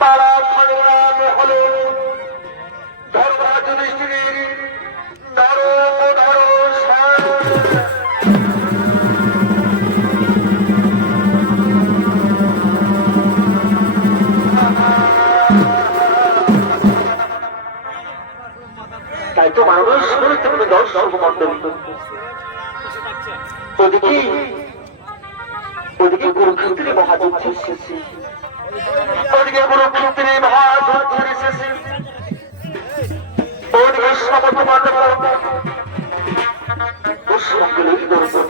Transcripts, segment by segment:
পাড়া সংগ্রাম হলো ধর্মরাজ যুধিষ্ঠিরের ধরো ধরো তাই তো মানুষ দর্শক মন্ডলী ওদিকে কুরুক্ষেত্রে মহাযুদ্ধ শেষে ওদিকে কুরুক্ষেত্রে মহাযুদ্ধ শেষে ওদিকে সমস্ত পাণ্ডব সকলেই দর্শন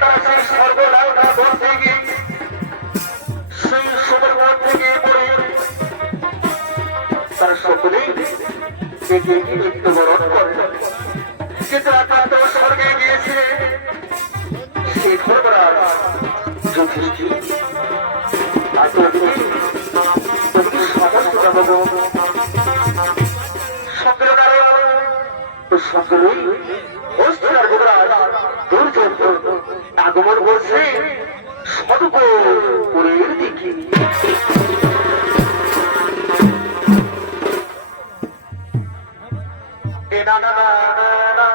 তারা সেই স্বর্গরাজা বলতে গিয়ে সেই সময়ের মধ্যে গিয়ে পড়ে তারা সকলেই মৃত্যুবরণ করে কিন্তু আকান্ত স্বর্গে গিয়েছে সেই ধর্মরাজ যুধিষ্ঠির আর সমস্ত জনগণ সকলেই হস্তিনার যুবরাজ দুর্যোধন আগমন করছে সদপুরের দিকে না না না না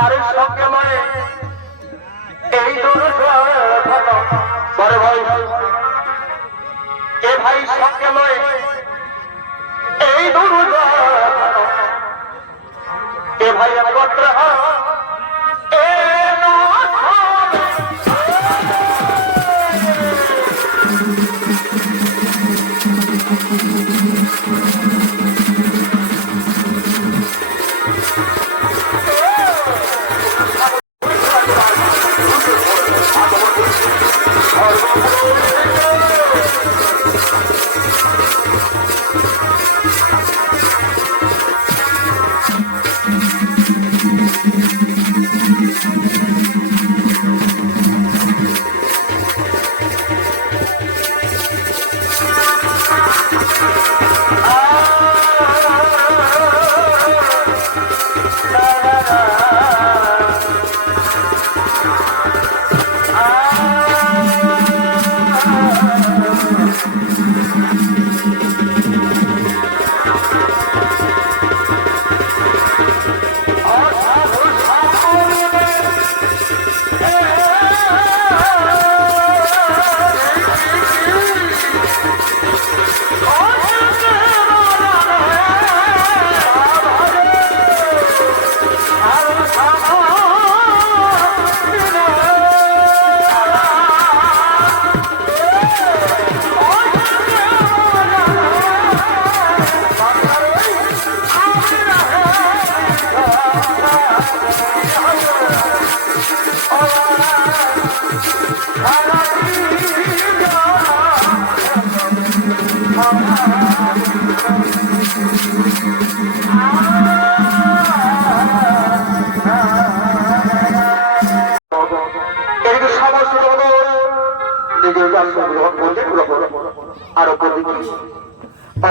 আরে সঙ্গে মানে এই বড় ভাই এ ভাই সঙ্গে নয় এই এ ভাই একত্র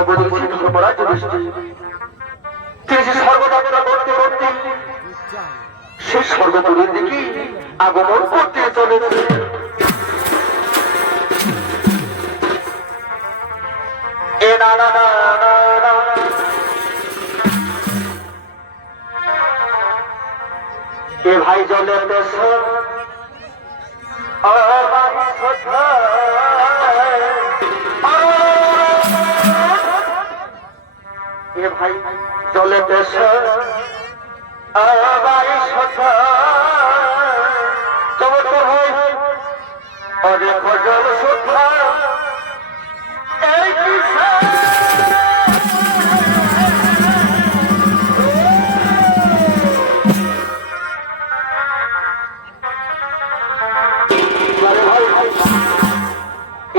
বলেছি ধর্মরাজ যুধিষ্ঠির তিনি যে সর্বযাত্রা করতে করতে সে স্বর্গপুরীর দিকে আগমন করতে চলেছে। এ না না না না না এ ভাই জলের দেশ এ ভাই জলের দেশ অনেক জল সুদ্ধা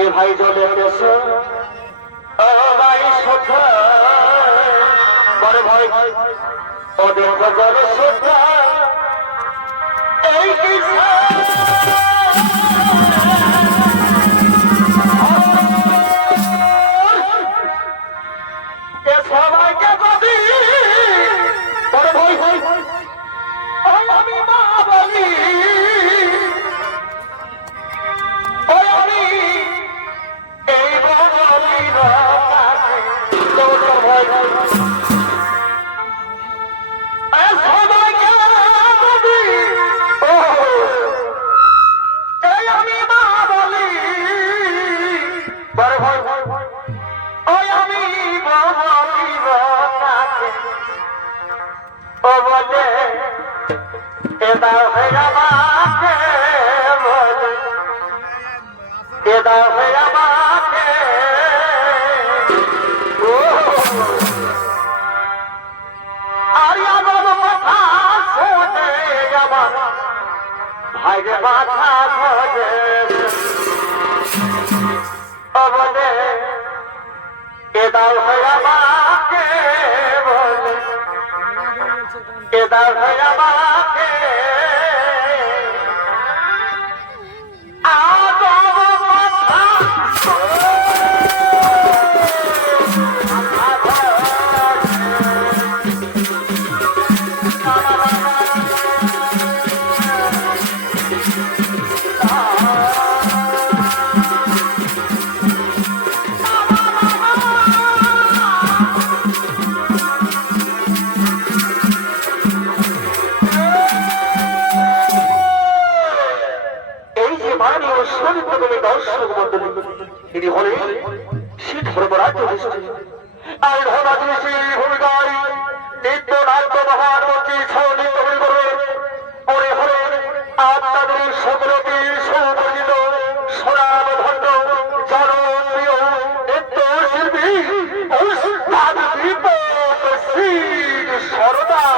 এই ভাই জলের দেশ ভাই সুদ্ধা বড় ভাই অনেক জল সুদ্ধা এই সবাইকে বলি বড় ভাই আমি মা বলি এই বলি ভাই ভাইরে বাধা ধরে বলে এ দাও হইয়া মাকে বলে এ দাও হইয়া মাকে তিনি হলেন শ্রী ধর্মরাজ যুধিষ্ঠির। আর ধর্মরাজ যুধিষ্ঠির ভূমিকায় নিত্য নাট্য মহানমন্ত্রী ছড়িত পরে হলেন আপনাদের সকলকে সুপরিচিত সনাম ভণ্ড জনপ্রিয় নৃত্য শিল্পী উস্তাদ দীপক সিং সরদার।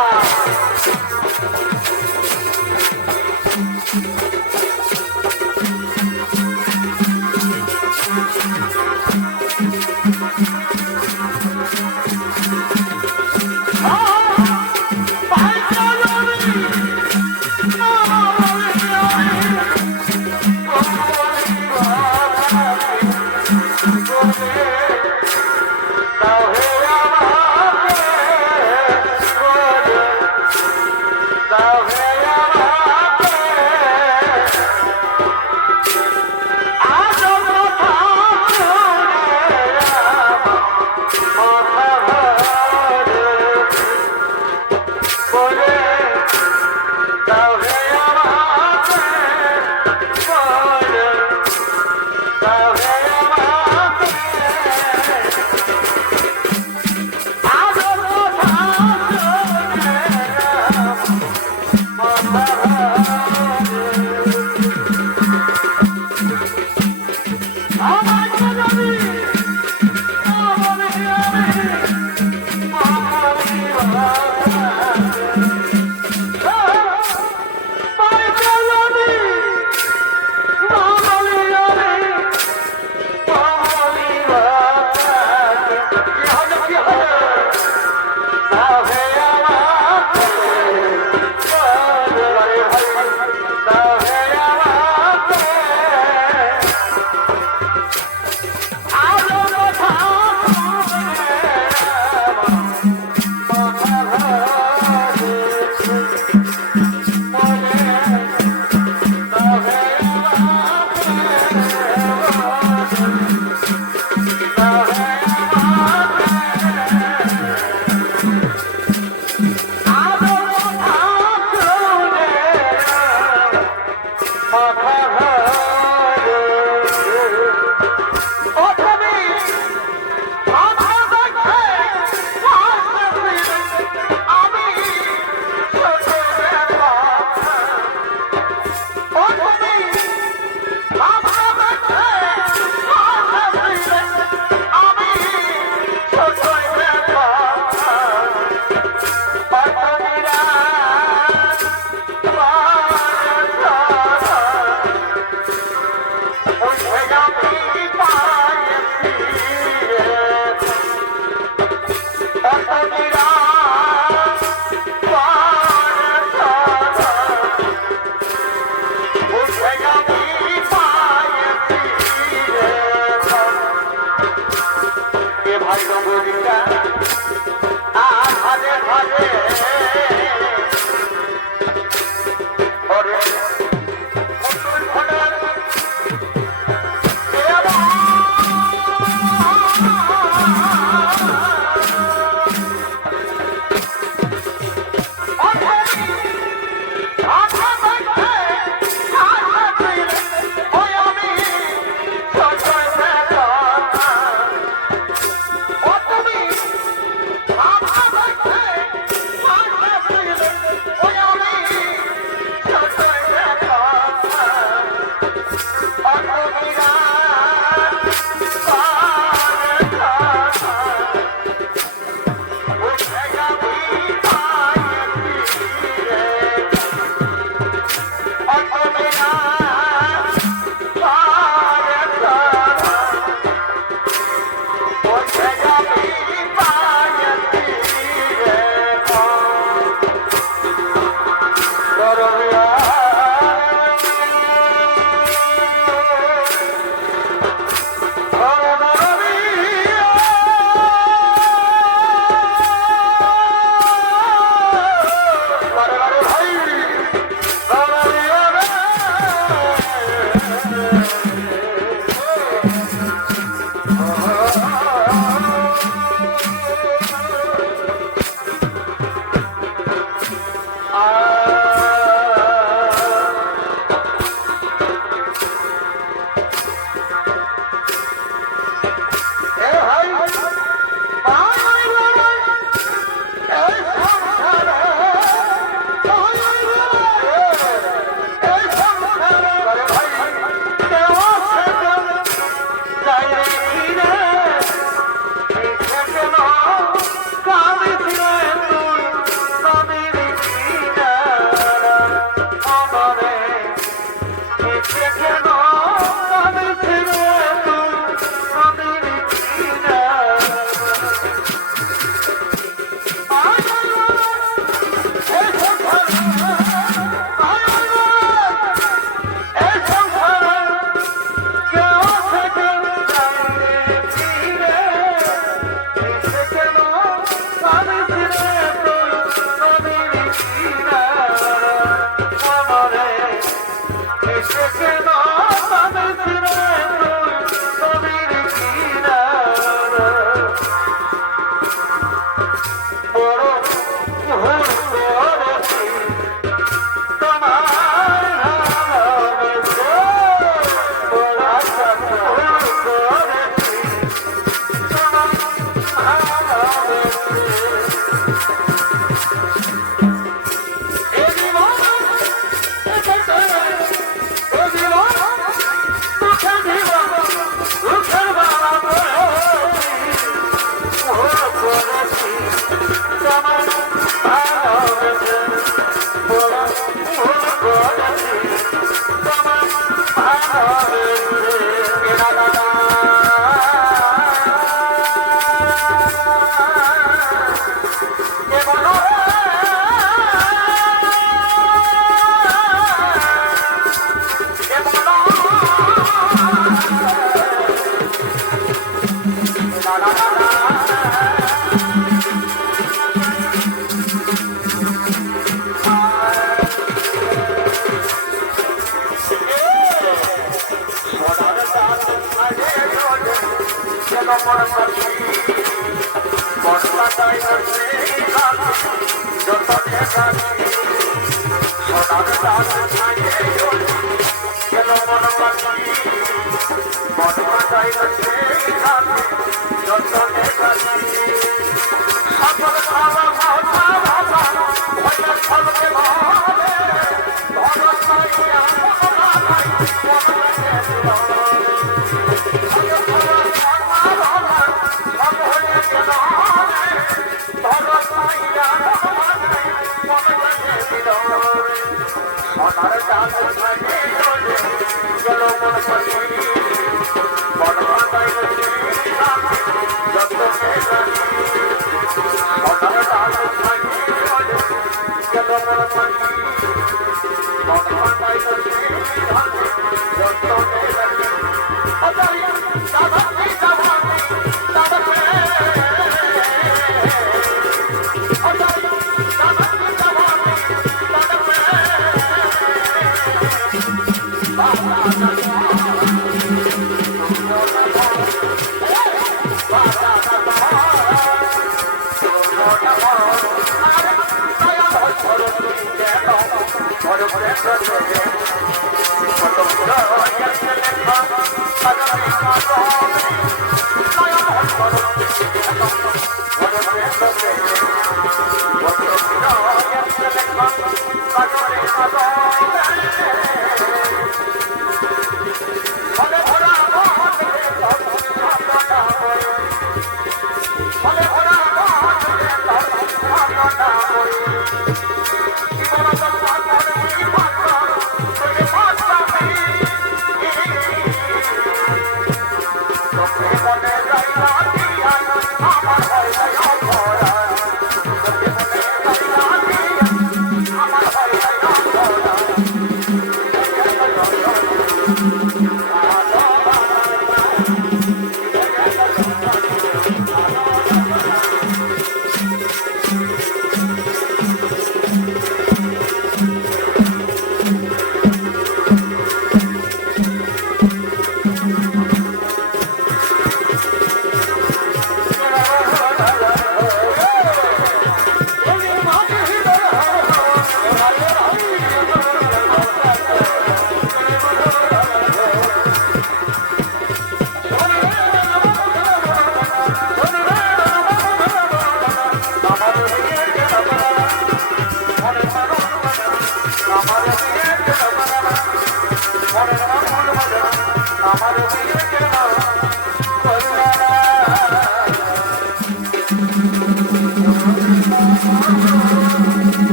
এ ভাই নবদিকা আধারে ধারে ওরে মুতুল ঘোড়ার Thank you.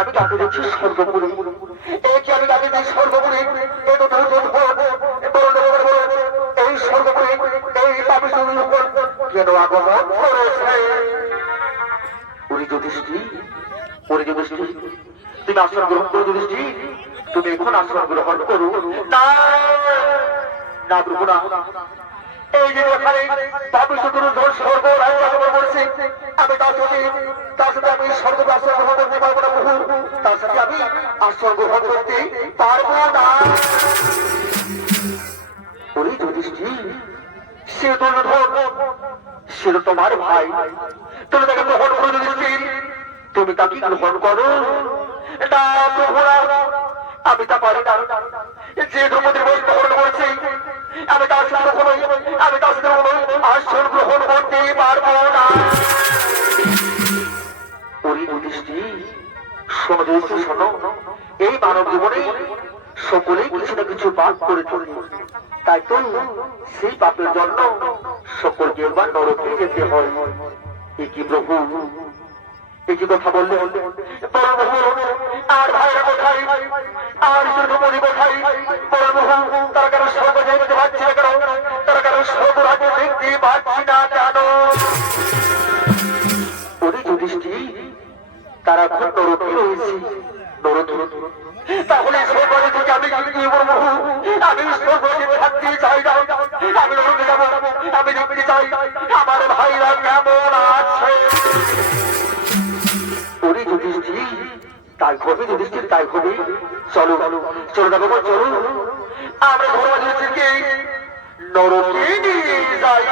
আমি তাকে দেখছি সর্বপুরে আমি তাকে দেখছি সর্বপুরে এই সর্বপুরে এই কেন আগমন উনি যুধিষ্ঠির তুমি আশ্রম গ্রহণ করো যুধিষ্ঠির তুমি এখন আশ্রম গ্রহণ করো না এই যে এখানে স্বর্গ বলছে আমি তার সাথে আমি স্বর্গ আশ্রম গ্রহণ করতে পারবো না তার সাথে আমি আশ্রম গ্রহণ করতে পারবো না ওরে যুধিষ্ঠির সে তো তোমার ভাই তুমি তাকে গ্রহণ করো যুধিষ্ঠির তুমি তাকে গ্রহণ করো না প্রভুরা আমি তা পারি না যে দ্রৌপদীর বই গ্রহণ করেছি আমি তার সাথে আশ্রম গ্রহণ করতে পারবো না ওরে যুধিষ্ঠির শোনো এই মানব জীবনে সকলেই কিছু না কিছু পাপ করে চলে তাই তো সেই পাপের জন্য সকলকে একবার নরকে যেতে হয় কি প্রভু একই কথা বললে আর ভাইরা কোথায় আর দ্রৌপদী কোথায় তারা কেন স্বর্গ যেতে পারছি না কেন তারা কেন স্বর্গ রাজ্য দেখতে পাচ্ছি না কেন ওরে যুধিষ্ঠির তারা এখন নরকে রয়েছে তাহলে স্বর্গ থেকে আমি কি বলবো আমি স্বর্গ থাকতে চাই না আমি নরকে যাবো আমি দেখতে চাই আমার ভাইরা কেমন আছে ওরে যুধিষ্ঠির তাই হবে যুধিষ্ঠির তাই হবে চলো যাবো চলো আমরা ধর্ম যুধিষ্ঠিরকে নরকে নিয়ে যাই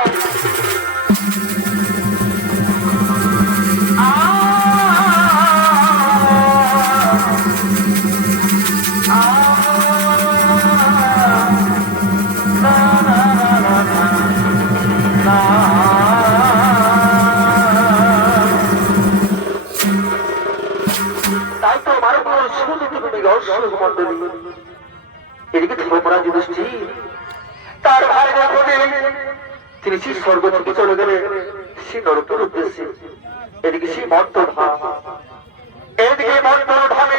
এদিকে ধর্মরাজ যুধিষ্ঠির তার ভাই দ্রৌপদী তিনি সেই স্বর্গ থেকে চলে গেলে সে নরকের উদ্দেশ্যে এদিকে সেই মন্ত্রধাম এদিকে মন্ত্রধামে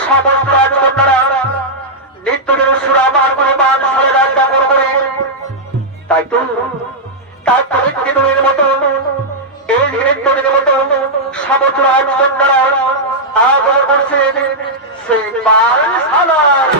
সমস্ত রাজকন্যারা নিত্যদিন সুরাপান করে পান সারে রাজদাপন করে তাই তো নিত্যদিনের মতো এই নিত্যদিনের মতো সমস্ত রাজকন্যারা আগমন করছে সেই পানশালার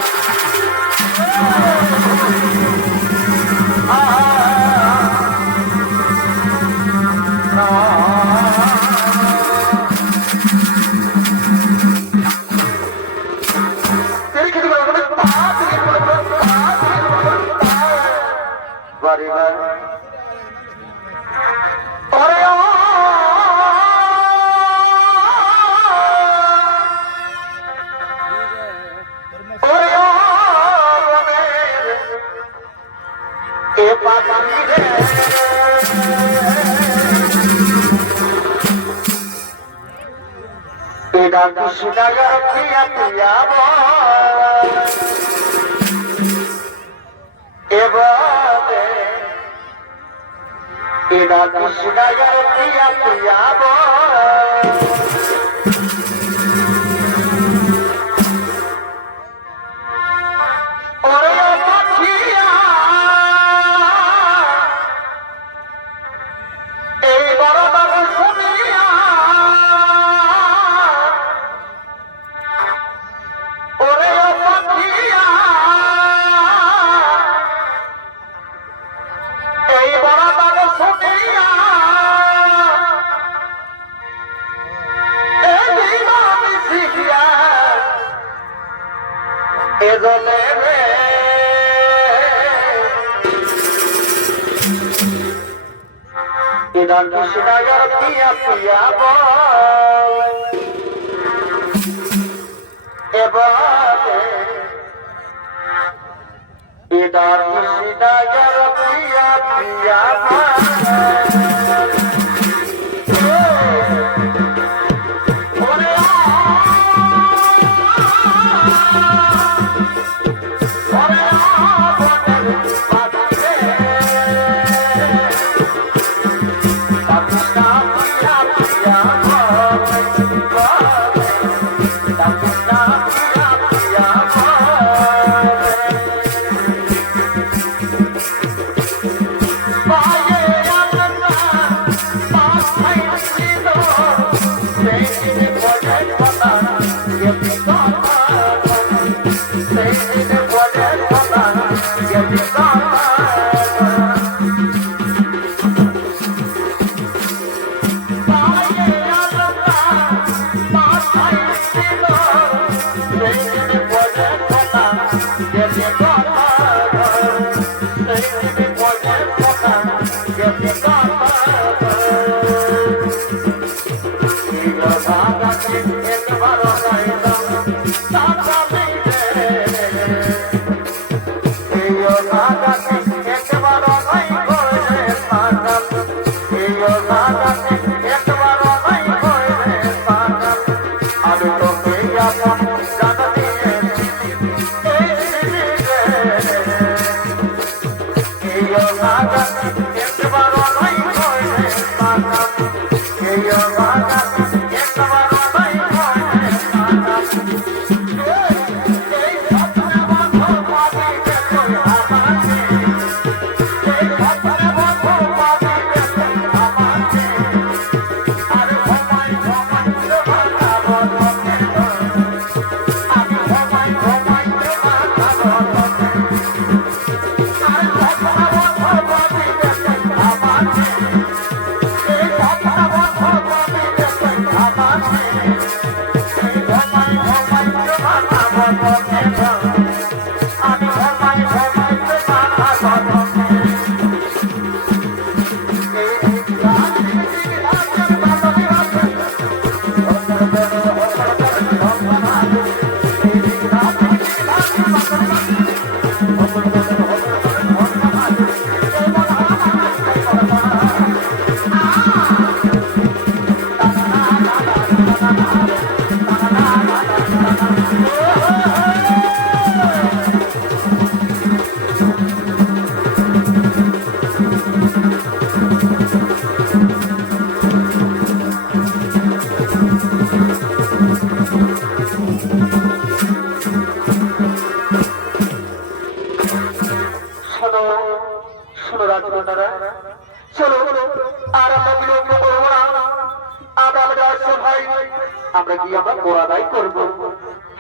আমরা কি আমরা কোরআনাই করব।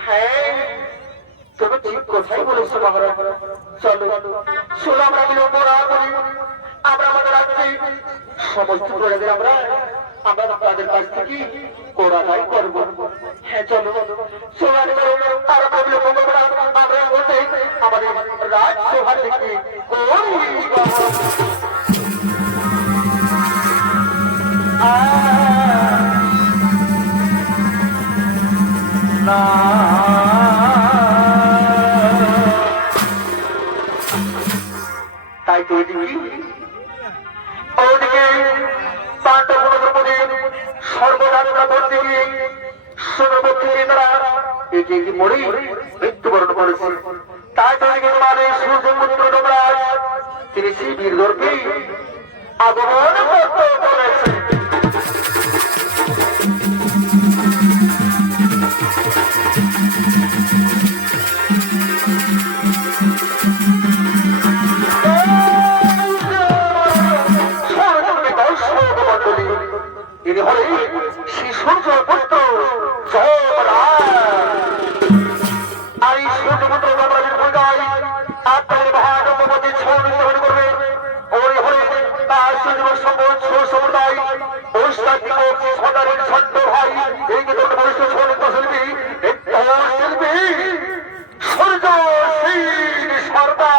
হ্যাঁ তুমি ঠিক কথাই বলেছো মহারাজ। চলো চলো আমরা মিলে কোরআন করি। আমরা আমাদের রাজ্যে সমস্ত প্রজাদের আমরা তাদের কাছ থেকে কোরআনাই করব। হ্যাঁ চলো চলো আমরা মিলে আমরা বলতে আমাদের রাজসভা থেকে কোরআন একে কি মরে মৃত্যুবরণ করেছে। তাই তৈরি আমাদের সূর্যপুত্র যমরাজ তিনি সেই বীরদর্পে আগমন করতে চলেছে। ইনি হলেন শ্রী সূর্যপুত্র যমরাজ। আর এই সূর্যপুত্র যমরাজের পূজায় আপনাদের মহানবমতে ছড়িয়ে করবে। ওই হলেন তার সূর্য সম্প্রদায় ঐষ্ণাতিক সদারের ছন্দ ভাই এই গীত বরিষ্ঠ ছড়িত শিল্পী শিল্পী সূর্য সিং সরকার।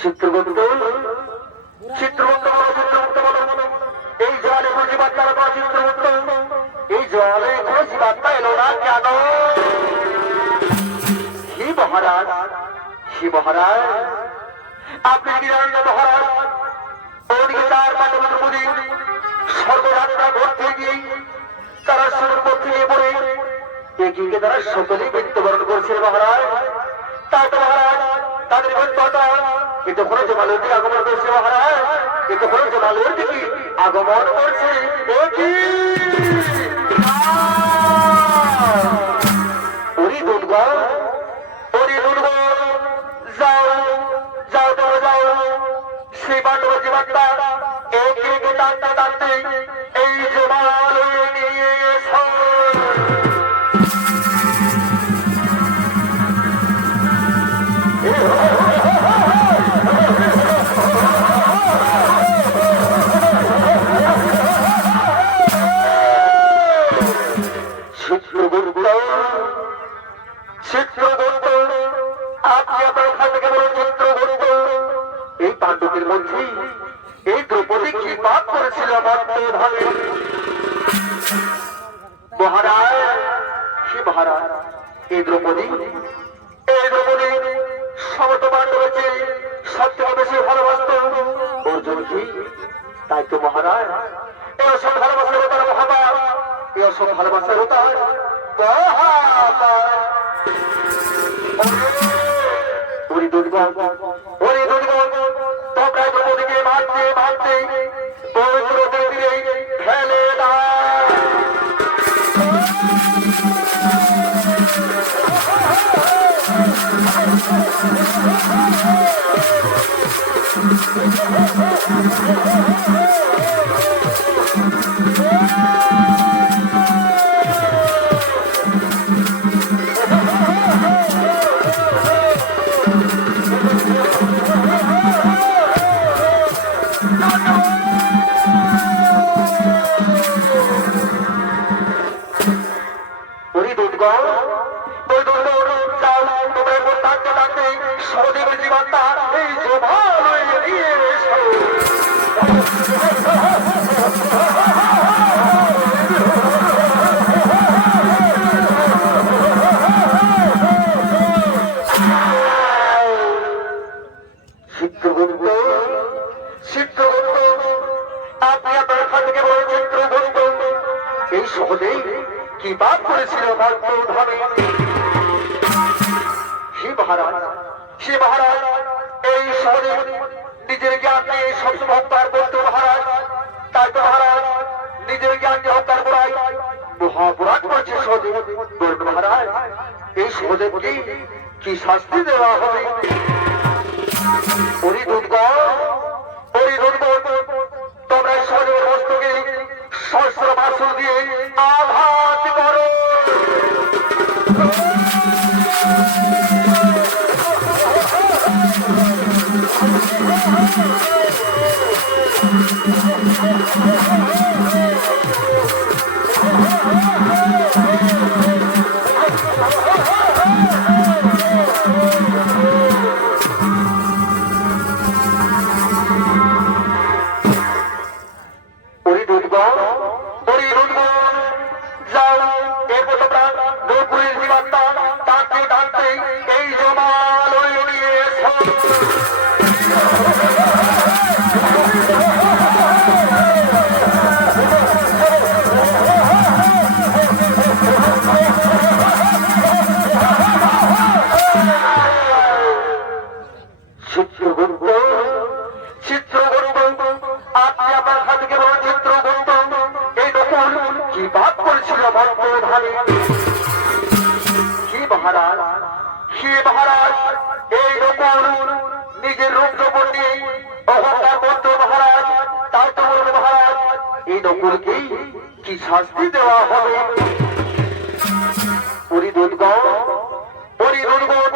চিত্রগুপ্ত চিত্রগুপ্ত চিত্রগুপ্ত এই জলে খুঁজি বার্তা চিত্রগুপ্ত এই জলে খুঁজি বার্তা এলো না কেন? হি মহারাজ, হি মহারাজ, আপনি কি জানেন মহারাজ? ওদিকে চার পাঁচজন বুঝি স্বর্গযাত্রা করতে গিয়ে তারা সমুদ্র থেকে পড়ে এগিয়ে তারা সকলেই মৃত্যুবরণ করছে মহারাজ। তাই তো মহারাজ তাদের মৃত্যুটা এতক্ষণে জমালের দিকে আগমন করছে মহারাজ, এতক্ষণে জমালের দিকে আগমন করছে। ওরে দুর্গা, ওরে দুর্গা, যাও যাও তোমরা যাও, সেই পাণ্ডব জীবনটা একে একে টানতে টানতে এই জমাল নিয়ে এসো। এই পাণ্ডবের মধ্যে এই দ্রৌপদী কি পাপ করেছিল মহারাজ? সে মহারাজ এই দ্রৌপদী সমস্ত পাণ্ডবের চেয়ে সব থেকে বেশি ভালোবাসত অর্জুনকে। তাই তো মহারাজ এই অসম ভালোবাসার হতার মহাবাস, এই অসম ভালোবাসার হতার ওরে দুর্গম, ওরে দুর্গম, তোমরা দ্রৌপদীকে মারতে মারতে পবিত্র তীরে ফেলে দাও। এই সহজেই কি পাপ করেছিল হে মহারাজ, হে মহারাজ, এই সহজে নিজের জ্ঞানকে সবসময় হত্যার করতো মহারাজ। তাই তো মহারাজ নিজের জ্ঞানকে হত্যার করাই মহাপুরাণ করেছে সহজে। বলুন মহারাজ এই সহজেবকে কি শাস্তি দেওয়া হবে? ওরে দুর্গম, ওরে দুর্গম, তোমরা সহজের বস্তুকে সহস্র মাসুল দিয়ে আঘাত করো। মহারাজ, হে মহারাজ, এই নকুল নিজের রূপ যৌবন নিয়ে অহংকার করতো মহারাজ। তাই তো বলবো মহারাজ, এই নকুলকে কি শাস্তি দেওয়া হবে? ওরি দুধগণ, ওরি দুধগণ,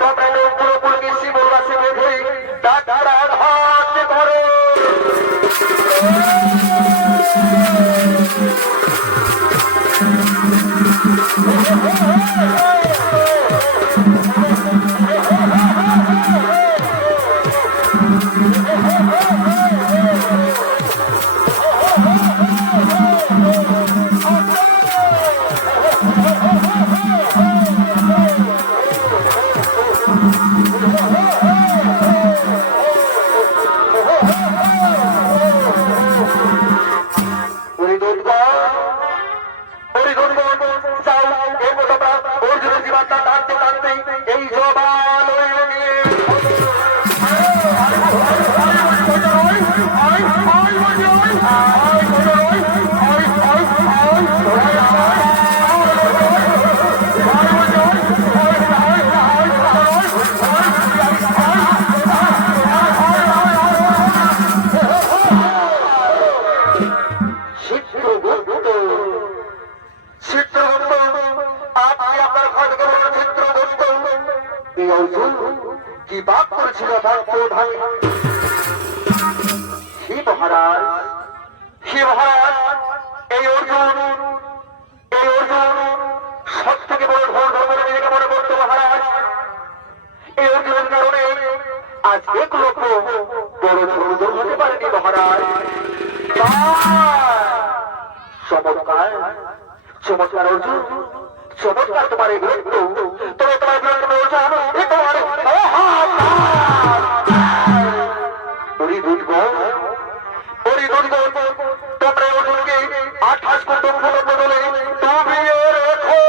তোমরা নকুলকে শিবর গাছে বেঁধে ডাকার আঘাত করো। কি পাপ করেছিল ভাই? হে মহারাজ, হে মহারাজ, এই অর্জুন সব থেকে বড় ঘোর ধর্মের নিজেকে মনে করতো মহারাজ। এই অর্জুনের কারণে আজ এক লোক বড় ধর্ম হতে পারেনি মহারাজ। চমৎকার চমৎকার অর্জুন, চমৎকার তোমার এই বীরত্ব, তবে তোমার বীরত্ব অর্জুন এ তোমার তোমরা অর্জুনকে 28 কুটুম ফল বদলে ডুবিয়ে রেখো।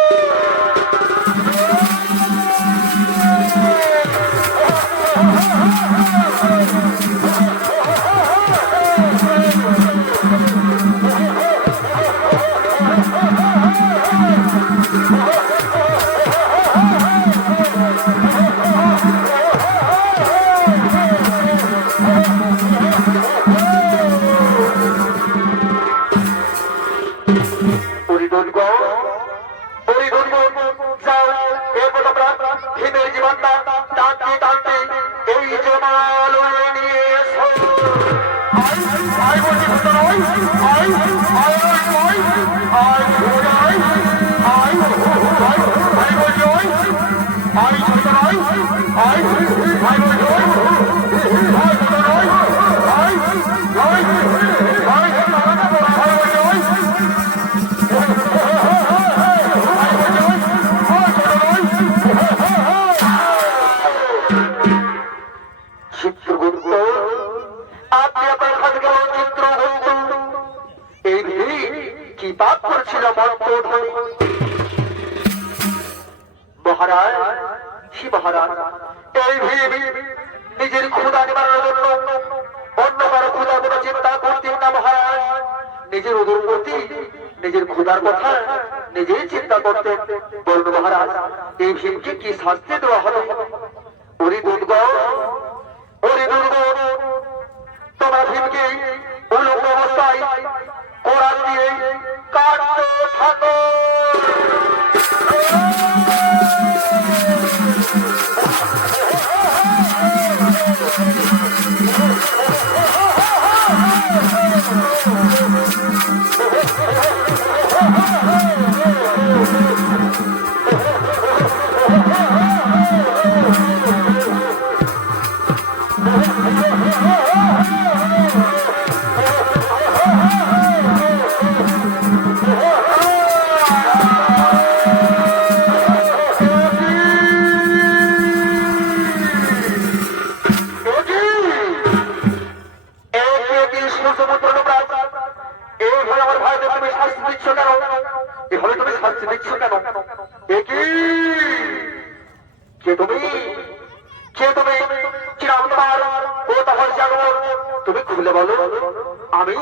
কি পাপ করেছিল মহারাজ? শ্রী মহারাজ, এই নিজের ক্ষুদা নিবারণের জন্য অন্য কারো ক্ষুদা কোনো চিন্তা করতেন না মহারাজ। নিজের উদর প্রতি নিজের ক্ষুদার কথা নিজেই চিন্তা করতেন। বলুন মহারাজ, এই ভীমকে কি শাস্তি দেওয়া হবে? ওরি দুর্গণ, তোমার ভীমকে উলঙ্গ অবস্থায় কোরআন দিয়ে কাটতে থাকো। তুমি খুলে বলো, আমি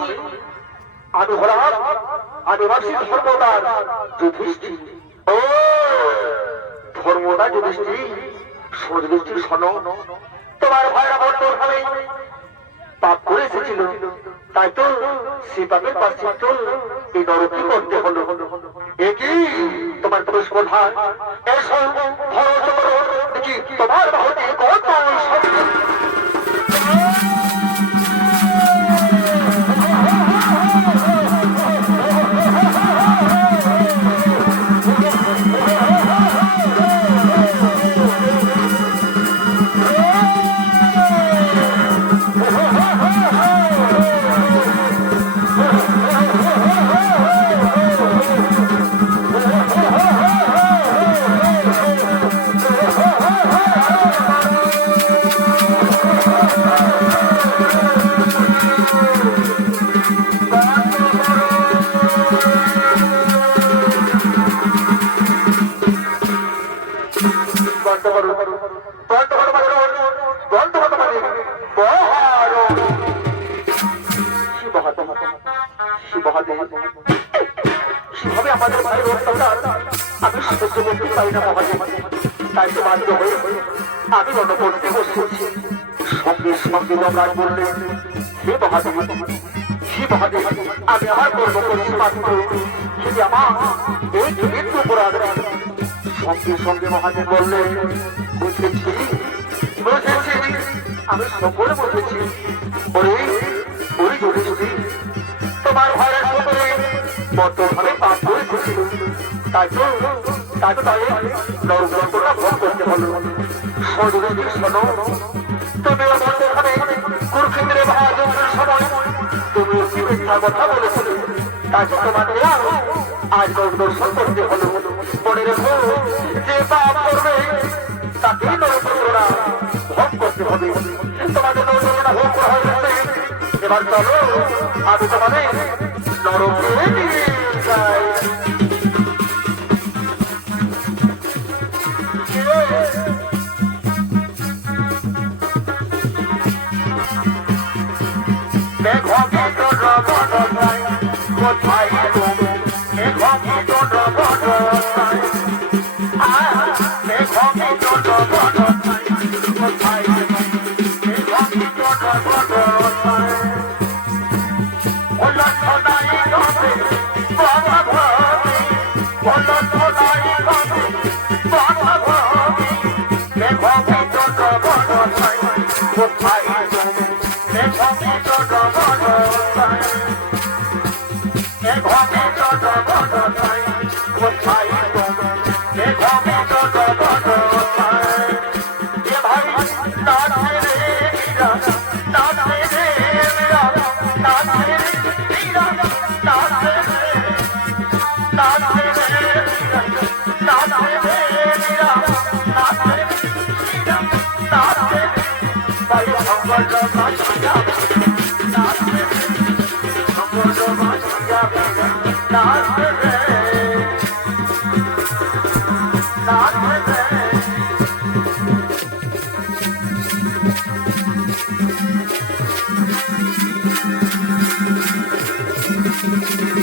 হলাম আদিবাসী ধর্মদার যুধিষ্ঠির। ও না যুধিষ্ঠির, শোনো যুধিষ্ঠির শোনো, তোমার ভাইরা বর্তমানে পাপ করে এসেছিল, তাই তো সে পাপের প্রায়শ্চিত্ত এই নরকে করতে হলো। একই তোমার পুরুষ প্রধান, এসো ভরসা করো দেখি তোমার বাহুতে কত শক্তি। সেভাবে আমাদের ভাইয়ের অত্যাচার আমি সহ্য করতে পারি না মহাদেব, তাই তো বাধ্য হয়ে আমি মনে করতে বসেছি। সঙ্গে সঙ্গে যমরাজ বললেন, হে মহাদেব, হে মহাদেব, আমি আমার কর্ম করছি মাত্র, যদি আমার এই মৃত্যু অপরাধ। সঙ্গে সঙ্গে মহাদেব বললেন, বুঝেছি বুঝেছি, আমি সকলে বুঝেছি। ওরে ওরে যুধিষ্ঠির, তোমার ভাইয়ের সকলে বর্তমানে পাপ করে এসেছিল, তাই তো তাই নরকটা ভোগ করতে হলো। সর্বদেবী শোনো, তুমিও বর্তমানে কুরুক্ষেত্রে মহাযজ্ঞের সময় তুমি কি মিথ্যা কথা বলেছিলে, তাই তো তোমাদের আজ দর্শন করতে হলো। মনে রেখো, যে পাপ করবে তাকে নরকটা ভোগ করতে হবে। তোমাদের নরকটা ভোগ করা হয়েছে, এবার চলো আমি তোমাদের নরকে নিয়ে যাই। দেখো কি তোর বড় কোথায় তুমি, দেখো কি তোর বড়, দেখো কি তোর বড় কোথায়, দেখো কি তোর বড়।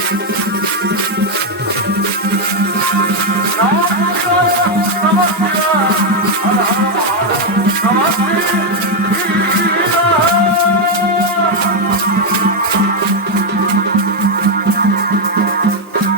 Thank you.